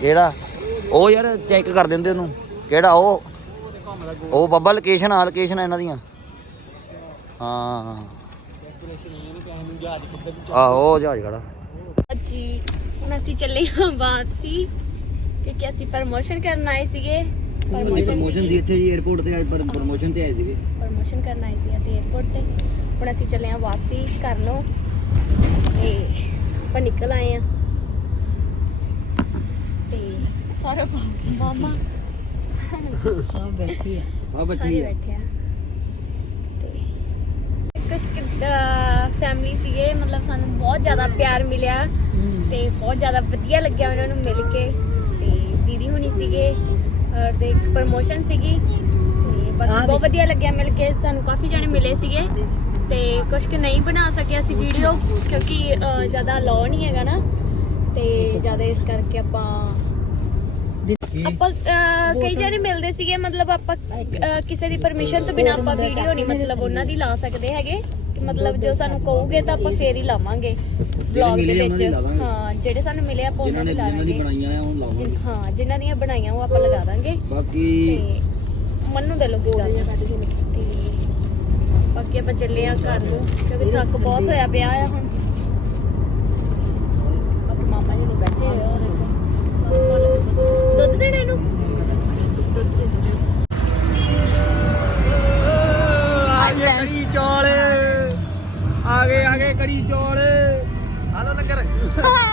ਕਿਹੜਾ? ਉਹ ਯਾਰ ਚੈੱਕ ਕਰ ਦਿੰਦੇ ਉਹਨੂੰ। ਕਿਹੜਾ ਉਹ? ਉਹ ਬੱਬਾ ਲੋਕੇਸ਼ਨ ਆ ਲੋਕੇਸ਼ਨ ਇਹਨਾਂ ਦੀਆਂ। ਹਾਂ। ਆਹੋ ਜਹਾਜ਼ ਖੜਾ। ਜੀ, ਹੁਣ ਅਸੀਂ ਚੱਲੇ ਹਾਂ ਵਾਪਸੀ ਕਿਉਂਕਿ ਅਸੀਂ ਪ੍ਰਮੋਸ਼ਨ ਕਰਨ ਆਏ ਸੀਗੇ। ਪ੍ਰਮੋਸ਼ਨ ਸੀ ਇੱਥੇ ਜੀ 에어ਪੋਰਟ ਤੇ ਅੱਜ ਪ੍ਰਮੋਸ਼ਨ ਤੇ ਆਏ ਸੀਗੇ। ਪ੍ਰਮੋਸ਼ਨ ਕਰਨ ਆਏ ਸੀ ਅਸੀਂ 에어ਪੋਰਟ ਤੇ। ਹੁਣ ਅਸੀਂ ਚੱਲੇ ਆ ਵਾਪਸੀ ਘਰ ਤੇ ਆਪਾਂ ਨਿਕਲ ਆਏ ਆ ਤੇ ਸਾਰਾ ਮਾਮਾ। ਸਭ ਬੈਠੀ ਆ। ਆ। ਬੱਚੀ ਬੈਠੇ ਆ। ਕੁਝ ਫੈਮਿਲੀ ਸੀਗੇ ਮਤਲਬ ਸਾਨੂੰ ਬਹੁਤ ਜ਼ਿਆਦਾ ਪਿਆਰ ਮਿਲਿਆ। ਤੇ ਬਹੁਤ ਜ਼ਿਆਦਾ ਵਧੀਆ ਲੱਗਿਆ ਉਹਨਾਂ ਨੂੰ ਮਿਲ ਕੇ। ਤੇ ਦੀਦੀ ਹੁਣੀ ਸੀਗੇ। ਔਰ ਤੇ ਇੱਕ ਪ੍ਰਮੋਸ਼ਨ ਸੀਗੀ। ਤੇ ਬਾਕੀ ਬਹੁਤ ਵਧੀਆ ਲੱਗਿਆ ਮਿਲ ਕੇ। ਸਾਨੂੰ ਕਾਫੀ ਜਣੇ ਮਿਲੇ ਸੀਗੇ। ਤੇ ਕੁਝ ਕਿ ਨਹੀਂ ਬਣਾ ਸਕਿਆ ਸੀ ਵੀਡੀਓ ਕਿਉਂਕਿ ਜ਼ਿਆਦਾ ਲਾਅ ਨਹੀਂ ਹੈਗਾ ਨਾ। ਤੇ ਜ਼ਿਆਦਾ ਇਸ ਕਰਕੇ ਆਪਾਂ ਆਪਾਂ ਕਈ ਜਣੇ ਮਿਲਦੇ ਸੀਗੇ। ਮਤਲਬ ਆਪਾਂ ਕਿਸੇ ਦੀ ਪਰਮਿਸ਼ਨ ਤੋਂ ਬਿਨਾ ਆਪਾਂ ਵੀਡੀਓ ਨਹੀਂ ਮਤਲਬ ਉਹਨਾਂ ਦੀ ਲਾ ਸਕਦੇ ਹੈਗੇ। ਕਿ ਮਤਲਬ ਜੋ ਸਾਨੂੰ ਕਹੋਗੇ ਤਾਂ ਆਪਾਂ ਫੇਰ ਹੀ ਲਾਵਾਂਗੇ ਵਲੌਗ ਦੇ ਵਿੱਚ। ਹਾਂ ਜਿਹੜੇ ਸਾਨੂੰ ਮਿਲੇ ਆਪਾਂ ਉਹਨਾਂ ਨੇ ਲਾਵਾਂਗੇ ਹਾਂ ਜਿਨ੍ਹਾਂ ਦੀਆਂ ਬਣਾਈਆਂ ਉਹ ਆਪਾਂ ਲਗਾ ਦਾਂਗੇ ਬਾਕੀ ਮੰਨੂ ਦੇ ਲੋਕੀ ਗੱਲ ਬਾਕੀ ਆਪਾਂ ਚੱਲੇ ਆ ਘਰ ਨੂੰ ਕਿਉਂਕਿ ਥੱਕ ਬਹੁਤ ਹੋਇਆ ਪਿਆ ਆ ਹੁਣ ਬਾਕੀ ਮਾਮਾ ਜੀ ਨਹੀਂ ਬੈਠੇ ਦੁੱਧ ਦੇਣਾ ਇਹਨੂੰ ਕੜੀ ਚੌਲ ਗਏ ਕੜੀ ਚੌਲ। ਹਾਲੋ ਲੰਗਰ।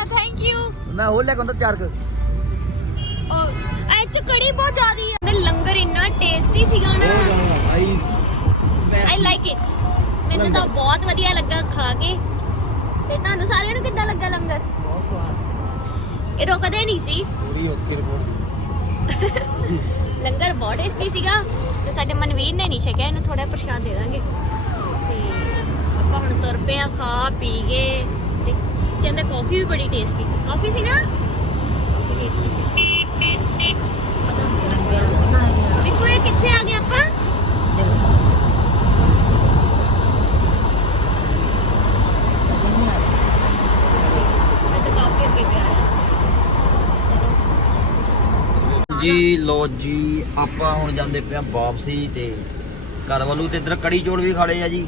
ਥੈਂਕ ਯੂ ਮੈਂ ਹੋਰ ਲੈ ਕੇ ਆਉਂਦਾ ਚਾਰ ਕੁ। ਐ ਚ ਕੜੀ ਬਹੁਤ ਜ਼ਿਆਦੀ ਆ। ਤੇ ਲੰਗਰ ਇੰਨਾ ਟੇਸਟੀ ਸੀਗਾ ਨਾ। ਆਈ ਆਈ ਲਾਈਕ ਇਟ ਮੈਨੂੰ ਤਾਂ ਬਹੁਤ ਵਧੀਆ ਲੱਗਾ ਖਾ ਕੇ। ਤੇ ਤੁਹਾਨੂੰ ਸਾਰਿਆਂ ਨੂੰ ਕਿੱਦਾਂ ਲੱਗਾ ਲੰਗਰ? ਬਹੁਤ ਸਵਾਦ ਸੀ। ਇਹ ਰੁਕਦੇ ਨਹੀਂ ਸੀ। ਪੂਰੀ ਓਕੇ ਰਿਪੋਰਟ ਲੰਗਰ ਬਹੁਤ ਟੇਸਟੀ ਸੀਗਾ। ਤੇ ਸਾਡੇ ਮਨਵੀਰ ਨੇ ਨਹੀਂ ਛਕਿਆ ਇਹਨੂੰ ਥੋੜਾ ਪ੍ਰਸ਼ਾਦ ਦੇ ਦਾਂਗੇ। ਆਪਾਂ ਹੁਣ ਤੁਰ ਪਏ ਆ ਖਾ ਪੀ ਗਏ ਤੇ ਕਹਿੰਦੇ ਕਾਫੀ ਵੀ ਬੜੀ ਟੇਸਟੀ ਸੀ। ਕਾਫੀ ਸੀ ਨਾ? ਦੇਖੋ ਇਹ ਕਿੱਥੇ ਆ ਗਏ ਆਪਾਂ? ਇਹ ਤਾਂ ਕਾਫੀ ਅੱਗੇ ਪਿਆ ਹੈ ਜੀ ਲੋ ਜੀ, ਆਪਾਂ ਹੁਣ ਜਾਂਦੇ ਪਿਆ ਵਾਪਸੀ ਤੇ ਘਰ ਵੱਲੋਂ ਤੇ ਇੱਧਰ ਕੜੀ ਚੋਲ ਵੀ ਖਾੜੇ ਆ ਜੀ।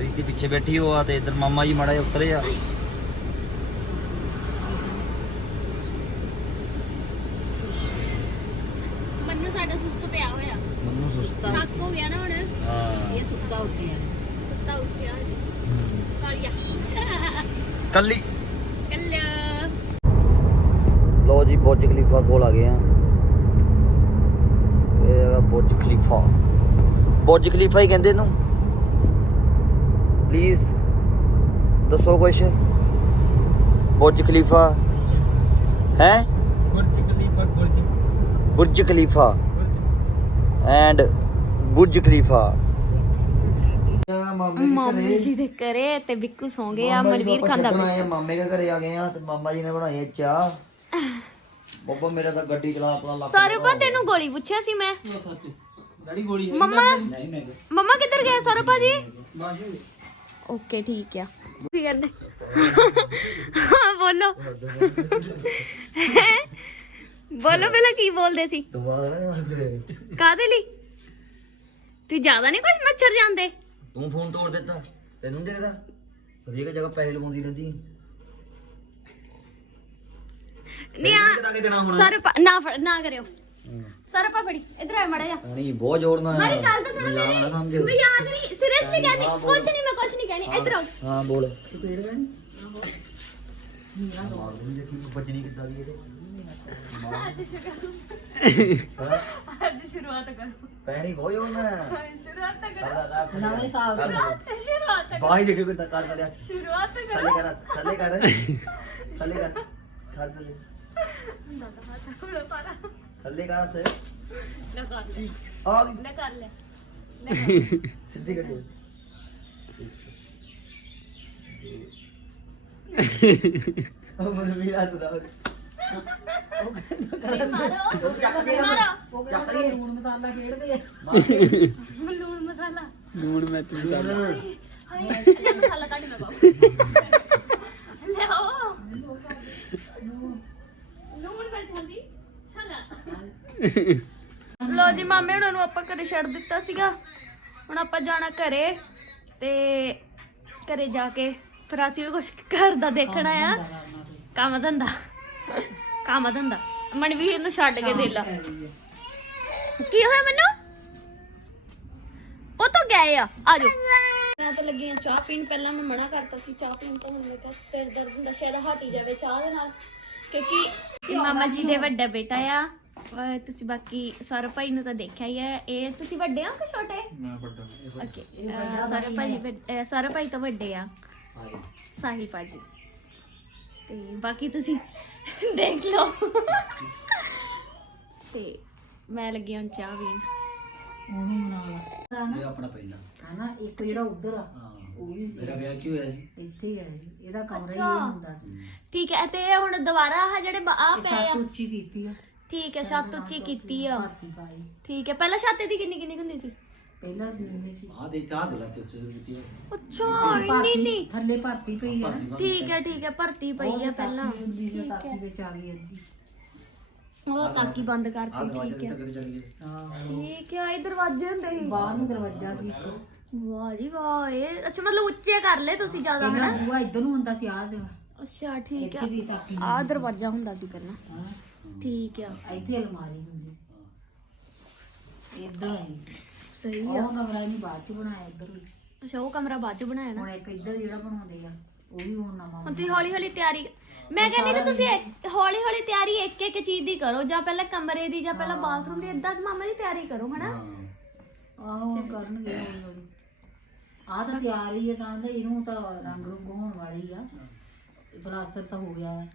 ਤੁਸੀਂ ਤੇ ਪਿੱਛੇ ਬੈਠੀ ਹੋ ਆ ਤੇ ਇੱਧਰ ਮਾਮਾ ਜੀ ਮਾੜਾ ਜਿਹਾ ਉਤਰੇ ਆ। ਮੰਨੂ ਸਾਡਾ ਸੁਸਤ ਪਿਆ ਹੋਇਆ। ਮੈਨੂੰ ਸੁਸਤ ਥੱਕ ਹੋ ਗਿਆ ਨਾ ਹੁਣ। ਹਾਂ। ਇਹ ਸੁੱਤਾ ਉੱਠਿਆ। ਸੁੱਤਾ ਉੱਠਿਆ। ਕਾਲੀਆ। ਕੱਲੀ। ਕੱਲਿਆ ਲੋ ਜੀ ਬੁਰਜ ਖਲੀਫਾ ਕੋਲ ਆ ਗਏ ਆ। ਇਹ ਹੈਗਾ ਬੁਰਜ ਖਲੀਫਾ। ਬੁਰਜ ਖਲੀਫਾ ਹੀ ਕਹਿੰਦੇ ਇਹਨੂੰ ਪਲੀਜ਼ ਦੱਸੋ ਕੁਛ? Burj Khalifa. ਹੈ? ਗੁਰਜ Khalifa Burj. Burj Khalifa. And Burj Khalifa. ਮਾਮੀ ਜੀ ਦੇ ਘਰੇ ਤੇ ਬਿੱਕੂ ਸੌਂ ਗਏ ਆ ਮਨਵੀਰ ਖਾਂਦਾ ਪਿਆ ਆਏ ਮਾਮੇ ਦੇ ਘਰੇ ਆ ਗਏ ਆ ਤੇ ਮਾਮਾ ਜੀ ਨੇ ਬਣਾਈ ਚਾਹ। ਬੱਬਾ ਮੇਰਾ ਤਾਂ ਗੱਡੀ ਚਲਾ ਆਪਣਾ ਲੱਕ ਸਰਪਾ ਤੈਨੂੰ ਗੋਲੀ ਪੁੱਛਿਆ ਸੀ ਮੈਂ। ਡੈਡੀ ਗੋਲੀ ਮੰਮਾ? ਨਹੀਂ? ਮੈਂ ਮੰਮਾ ਕਿੱਧਰ ਗਏ ਸਰਪਾ ਜੀ ਓਕੇ ਠੀਕ ਆ। ਕੀ ਕਰਦੇ ਹਾਂ ਬੋਲੋ। ਬੋਲੋ ਪਹਿਲਾਂ ਕੀ ਬੋਲਦੇ ਸੀ? ਕਾਦੇ ਲਈ? ਤੂੰ ਜ਼ਿਆਦਾ ਨਹੀਂ ਕੁਝ ਮੱਛਰ ਜਾਂਦੇ? ਤੂੰ ਫੋਨ ਤੋੜ ਦਿੱਤਾ ਤੈਨੂੰ ਦੇਖਦਾ? ਹਰੇਕ ਜਗ੍ਹਾ ਪੈਸੇ ਲਵਾਉਂਦੀ ਰਹਿੰਦੀ। ਨਹੀਂ ਆ ਦੇਣਾ ਹੁਣ? ਸਰਪਾ ਨਾ ਨਾ ਕਰਿਓ। ਸਰਪਾ ਫੜੀ ਇਧਰ ਆ ਮੜਾ ਜਾ ਨਹੀਂ ਬਹੁਤ ਜ਼ੋਰ ਨਾਲ ਮਾੜੀ ਗੱਲ ਤਾਂ ਸੁਣੋ ਮਜ਼ਾਕ ਨਾ ਮੇਰੀ ਸਮਝਿਓ। ਮੈਂ ਯਾਦ ਨਹੀਂ ਸੀਰੀਅਸਲੀ ਕਹਿੰਦੀ ਕੁਝ ਨਹੀਂ ਮੈਂ ਕੁਝ ਨਹੀਂ ਕਹਿਣੀ ਇਧਰ ਆਓ ਹਾਂ ਬੋਲ ਬਚਣੀ ਨਾ ਥੱਲੇ ਕਰ ਨਾ ਹੱਥ। ਹੱਥ ਲੈ ਕਰ ਲੈ। ਆ ਗਈ। ਲੈ ਕਰ ਲੈ। ਲੈ ਕਰ ਲੈ। ਸਿੱਧੀ ਕਰ ਉਹ ਮਨ ਵੀ ਰਾਤ ਦਾ ਮਾਰੋ। ਮਾਰੋ। ਚੱਕ ਲਈ। ਲੂਣ ਮਸਾਲਾ ਖੇਡਦੇ ਆ। ਲੂਣ ਮਸਾਲਾ। ਲੂਣ ਮੈਂ ਤੂੰ ਹਾਏ ਇਹ ਮਸਾਲਾ ਕੱਢ ਮੈਂ ਪਾਉ ਲੈ ਆਓ ਲੂਣ ਮੈਂ ਥੱਲੀ ਸਾਲਾ ਲੋ ਜੀ, ਮਾਮੇ ਉਹਨਾਂ ਨੂੰ ਆਪਾਂ ਘਰੇ ਛੱਡ ਦਿੱਤਾ ਸੀਗਾ। ਹੁਣ ਆਪਾਂ ਜਾਣਾ ਘਰੇ ਤੇ ਘਰੇ ਜਾ ਕੇ ਫਿਰ ਅਸੀਂ ਵੀ ਕੁਝ ਘਰ ਦਾ ਦੇਖਣਾ ਆ ਕੰਮ ਧੰਦਾ। ਕੰਮ ਧੰਦਾ। ਮਨਵੀਰ ਨੂੰ ਛੱਡ ਕੇ ਦੇ ਲਾ। ਕੀ ਹੋਇਆ ਮੈਨੂੰ? ਉਹ ਤਾਂ ਗਏ ਆ। ਆ ਜਾਓ। ਮੈਂ ਤਾਂ ਲੱਗੀ ਆ ਚਾਹ ਪੀਣ। ਪਹਿਲਾਂ ਮੈਂ ਮਨਾ ਕਰਤਾ ਸੀ। ਚਾਹ ਪੀਣ ਤੋਂ ਹੁਣ ਮੇਰੇ ਕੋਲ ਸਿਰ ਦਰਦ ਹੁੰਦਾ। ਸ਼ਾਇਦ ਹਟ ਹੀ ਜਾਵੇ ਚਾਹ ਦੇ ਨਾਲ। ਕਿਉਂਕਿ ਮਾਮਾ ਜੀ ਦੇ ਵੱਡਾ ਬੇਟਾ ਆ। ਅਹ ਤੁਸੀਂ ਬਾਕੀ ਸਰ ਭਾਈ ਨੂੰ ਤਾਂ ਦੇਖਿਆ ਹੀ ਹੈ। ਇਹ ਤੁਸੀਂ ਵੱਡੇ ਹੋ ਕਿ ਛੋਟੇ? ਮੈਂ ਵੱਡਾ ਓਕੇ ਸਰ ਭਾਈ ਵੱਡ- ਅਹ ਸਰ ਭਾਈ ਤਾਂ ਵੱਡੇ ਆ। ਸਾਹਿਲ ਭਾਜੀ। ਤੇ ਬਾਕੀ ਤੁਸੀਂ ਦੇਖ ਲਓ। ਤੇ ਮੈਂ ਲੱਗੀ ਹਾਂ ਚਾਹ ਪੀਣ। ਇਹ ਆਪਣਾ ਪਹਿਲਾ। ਹਨਾ ਇੱਕ ਜਿਹੜਾ ਉਧਰ ਆ ਹਾਂ। ਉਹ ਵੀ ਸੀ। ਮੇਰਾ ਵਿਆਹ ਕੀ ਹੋਇਆ ਸੀ? ਇੱਥੇ ਹੀ ਹੈ ਜੀ। ਇਹਦਾ ਕਮਰਾ ਹੀ। ਇਹ ਹੁੰਦਾ ਸੀ। ਠੀਕ ਹੈ ਤੇ ਹੁਣ ਦੁਬਾਰਾ ਆ ਜਿਹੜੇ ਬ- ਆ ਇਹ ਪਏ ਆ। ਛੱਤ ਉੱਚੀ ਕੀਤੀ ਆ। ਠੀਕ ਹੈ ਛੱਤ ਉੱਚੀ ਕੀਤੀ ਆ। ਪਾਈ ਠੀਕ ਹੈ ਪਹਿਲਾਂ ਛੱਤ ਦੀ ਕਿੰਨੀ ਕਿੰਨੀ ਹੁੰਦੀ ਸੀ? ਪਹਿਲਾਂ ਸੀ। ਆ ਦੇ ਚਾਹ ਦੇ ਲਾ ਤੇ ਉੱਚੇ ਦਿੱਤੀ ਅੱਛਾ ਇੰਨੀ ਭਰਤੀ- ਨਹੀਂ ਥੱਲੇ ਭਰਤੀ ਪਈ ਆ। ਠੀਕ ਹੈ ਠੀਕ ਹੈ ਭਰਤੀ ਪਈ ਆ ਪਹਿਲਾਂ। ਹੁੰਦੀ ਸੀ ਠੀਕ ਤਾਕੀ ਹੈ। ਵਿੱਚ ਆ ਗਈ ਅੱਧੀ। ਉਹ ਤਾਕੀ ਬੰਦ ਆ ਕਰਤੀ ਦਰਵਾਜ਼ੇ ਠੀਕ ਤੇ ਹੈ ਤੱਕ ਚਲੀ ਗਈ ਹਾਂ ਠੀਕ ਹੈ ਇਹ ਦਰਵਾਜ਼ੇ ਹੁੰਦੇ ਸੀ। ਬਾਹਰ ਨੂੰ ਦਰਵਾਜ਼ਾ ਸੀ ਇੱਕ। ਵਾਹ ਜੀ ਵਾਹ ਇਹ ਅੱਛਾ ਮਤਲਬ ਉੱਚੇ ਕਰ ਲਏ ਤੁਸੀਂ ਜ਼ਿਆਦਾ ਹਨਾ? ਬੂਆ ਇੱਧਰ ਨੂੰ ਹੁੰਦਾ ਸੀ ਆਹ ਦੇ ਅੱਛਾ ਠੀਕ ਹੈ। ਵੀ ਤਾਕੀ ਆ ਦਰਵਾਜ਼ਾ ਹੁੰਦਾ ਸੀ ਪਹਿਲਾਂ। ਹਾਂ। ਠੀਕ ਆ। ਇੱਥੇ ਅਲਮਾਰੀ ਹੁੰਦੀ ਸੀ। ਇਦਾਂ ਹੀ। ਸਹੀ ਉਹ ਆ ਕਮਰਾ ਨਹੀਂ ਬਾਅਦ ਚ ਬਣਾਇਆ ਇੱਧਰ ਵੀ। ਅੱਛਾ ਉਹ ਕਮਰਾ ਬਾਅਦ ਚ ਬਣਾਇਆ ਨਾ? ਹੁਣ ਇੱਕ ਇੱਧਰ ਜਿਹੜਾ ਬਣਾਉਂਦੇ ਆ ਉਹ ਵੀ ਹੁਣ ਨਵਾਂ ਹੁਣ ਤੁਸੀਂ ਹੌਲੀ ਹੌਲੀ ਤਿਆਰੀ ਮੈਂ ਕਹਿੰਦੀ ਕਿ ਤੁਸੀਂ ਹੌਲੀ ਹੌਲੀ ਤਿਆਰੀ ਇੱਕ ਇੱਕ ਚੀਜ਼ ਦੀ ਕਰੋ ਜਾਂ ਪਹਿਲਾਂ ਕਮਰੇ ਦੀ ਜਾਂ ਪਹਿਲਾਂ ਬਾਥਰੂਮ ਦੀ ਇਦਾਂ ਮਾਮਾ ਦੀ ਤਿਆਰੀ ਕਰੋ ਹਨਾ? ਆਹੋ ਕਰਨਗੇ ਹੌਲੀ ਹੌਲੀ ਆਹ ਤਾਂ ਤਿਆਰ ਹੀ ਹੈ ਤਾਂ ਇਹਨੂੰ ਤਾਂ ਰੰਗ ਰੁੰਗ ਹੋਣ ਵਾਲੀ ਆ। ਪਲਾਸਟਰ ਤਾਂ ਹੋ ਗਿਆ। ਹੈ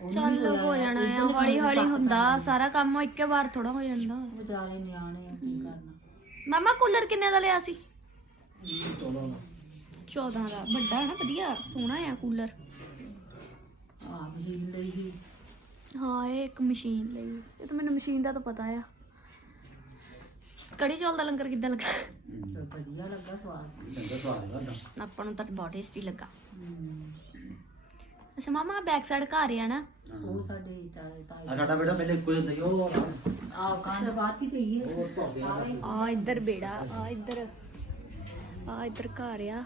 ਚੱਲ ਹੋ ਜਾਣਾ ਹੈ। ਆ ਹੌਲੀ ਹੌਲੀ ਹੁੰਦਾ ਸਾਰਾ ਕੰਮ ਇੱਕੇ ਵਾਰ ਥੋੜਾ ਹੋ ਜਾਂਦਾ। ਵਿਚਾਰੇ ਨਿਆਣੇ ਆ ਕੀ ਕਰਨਾ। ਮਾਮਾ ਕੂਲਰ ਕਿੰਨੇ ਦਾ ਲਿਆ ਸੀ? ਚਲੋ 14 ਦਾ ਵੱਡਾ ਹੈ ਨਾ ਵਧੀਆ ਸੋਹਣਾ ਆ ਕੂਲਰ। ਆ ਮਸ਼ੀਨ ਲਈ ਹੀ ਹਾਂ ਇਹ ਇੱਕ ਮਸ਼ੀਨ ਲਈ। ਇਹ ਤਾਂ ਮੈਨੂੰ ਮਸ਼ੀਨ ਦਾ ਤਾਂ ਪਤਾ ਆ। ਕੜੀ ਚੌਲ ਦਾ ਲੰਗਰ ਕਿੱਦਾਂ ਲੱਗਾ? ਵਧੀਆ ਲੱਗਾ ਸਵਾਦ। ਸੀ ਚੰਗਾ ਸਵਾਦ ਤੁਹਾਡਾ ਆਪਾਂ ਨੂੰ ਤਾਂ ਬਹੁਤ ਟੇਸਟੀ ਲੱਗਾ। ਅੱਛਾ ਮਾਮਾ ਬੈਕ ਸਾਈਡ ਘਰ ਆ ਨਾ। ਉਹ ਸਾਡੇ ਤਾਏ ਆ ਸਾਡਾ ਬੇਟਾ ਪਹਿਲੇ ਇੱਕੋ ਹੀ ਹੁੰਦਾ ਸੀ ਉਹ ਆ ਬਾਅਦ ਹੀ ਪਈ ਹੈ। ਸਾਰੇ ਆ ਇੱਧਰ ਬੇੜਾ ਆ ਇੱਧਰ। ਆ ਇੱਧਰ ਘਰ ਆ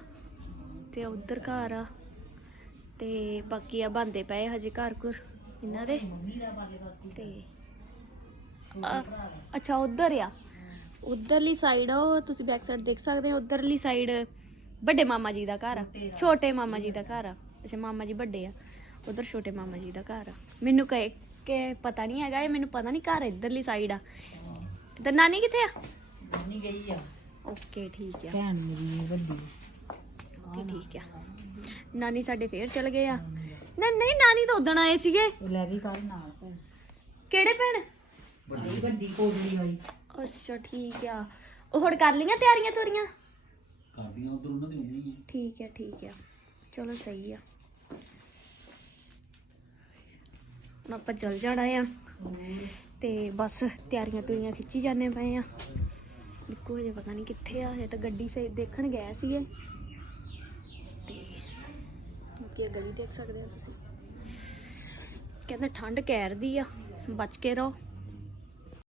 ਤੇ ਉਧਰ ਘਰ ਆ ਤੇ ਬਾਕੀ ਆ ਬੰਦੇ ਪਏ ਹਜੇ ਘਰ ਘਰ ਇਹਨਾਂ ਦੇ। ਮੰਮੀ ਦਾ ਬਾਲੇ ਪਾਸੇ ਤੇ ਆ- ਅੱਛਾ ਉਧਰ ਆ। ਉਧਰਲੀ ਸਾਈਡ ਆ ਉਹ ਤੁਸੀਂ ਬੈਕ ਸਾਈਡ ਦੇਖ ਸਕਦੇ ਹੋ ਉਧਰਲੀ ਸਾਈਡ ਵੱਡੇ ਮਾਮਾ ਜੀ ਦਾ ਘਰ ਆ। ਛੋਟੇ ਮਾਮਾ ਜੀ ਦਾ ਘਰ ਆ। ਅੱਛਾ ਮਾਮਾ ਜੀ ਵੱਡੇ ਆ। ਉਧਰ ਛੋਟੇ ਮਾਮਾ ਜੀ ਦਾ ਘਰ ਆ। ਮੈਨੂੰ ਕਹੇ ਕਿ ਪਤਾ ਨਹੀਂ ਹੈਗਾ ਇਹ ਮੈਨੂੰ ਪਤਾ ਨਹੀਂ ਘਰ ਇਧਰਲੀ ਸਾਈਡ ਆ। ਤੇ ਨਾਨੀ ਕਿੱਥੇ ਆ? ਮੰਮੀ ਗਈ ਆ। ਓਕੇ ਠੀਕ ਆ। ਭੈਣ ਮੇਰੀ ਵੱਡੀ। ਓਕੇ ਠੀਕ ਆ। ਨਾਨੀ ਸਾਡੇ ਫੇਰ ਚਲ ਗਏ ਆ। ਨਹੀਂ ਨਹੀਂ ਨਾਨੀ ਤਾਂ ਉਦਣ ਆਏ ਸੀਗੇ। ਉਹ ਲੈ ਗਈ ਕੱਲ ਨਾਲ ਭੈਣ। ਕਿਹੜੇ ਭੈਣ? ਵੱਡੀ ਵੱਡੀ ਕੋਟੜੀ ਵਾਲੀ। ਅੱਛਾ ਠੀਕ ਆ। ਉਹ ਹੁਣ ਕਰ ਲਈਆਂ ਤਿਆਰੀਆਂ ਤੋਰੀਆਂ ਕਰਦੀਆਂ ਉਧਰ ਉਹਨਾਂ ਦੀ ਹੋਣੀ ਠੀਕ ਹੈ ਠੀਕ ਹੈ ਚਲੋ ਸਹੀ ਆ। ਹੁਣ ਆਪਾਂ ਚੱਲ ਜਾਣਾ ਆ ਤੇ ਬਸ ਤਿਆਰੀਆਂ ਤੁਰੀਆਂ ਖਿੱਚੀ ਜਾਂਦੇ ਪਏ ਆ। ਇੱਕੋ ਹਜੇ ਪਤਾ ਨਹੀਂ ਕਿੱਥੇ ਆ, ਹਜੇ ਤਾਂ ਗੱਡੀ ਸੇ ਦੇਖਣ ਗਏ ਸੀਗੇ। ਤੇ ਕੀ ਗਲੀ ਦੇਖ ਸਕਦੇ ਹੋ ਤੁਸੀਂ? ਕਹਿੰਦੇ ਠੰਡ ਕਹਿਰਦੀ ਆ, ਬਚ ਕੇ ਰਹੋ।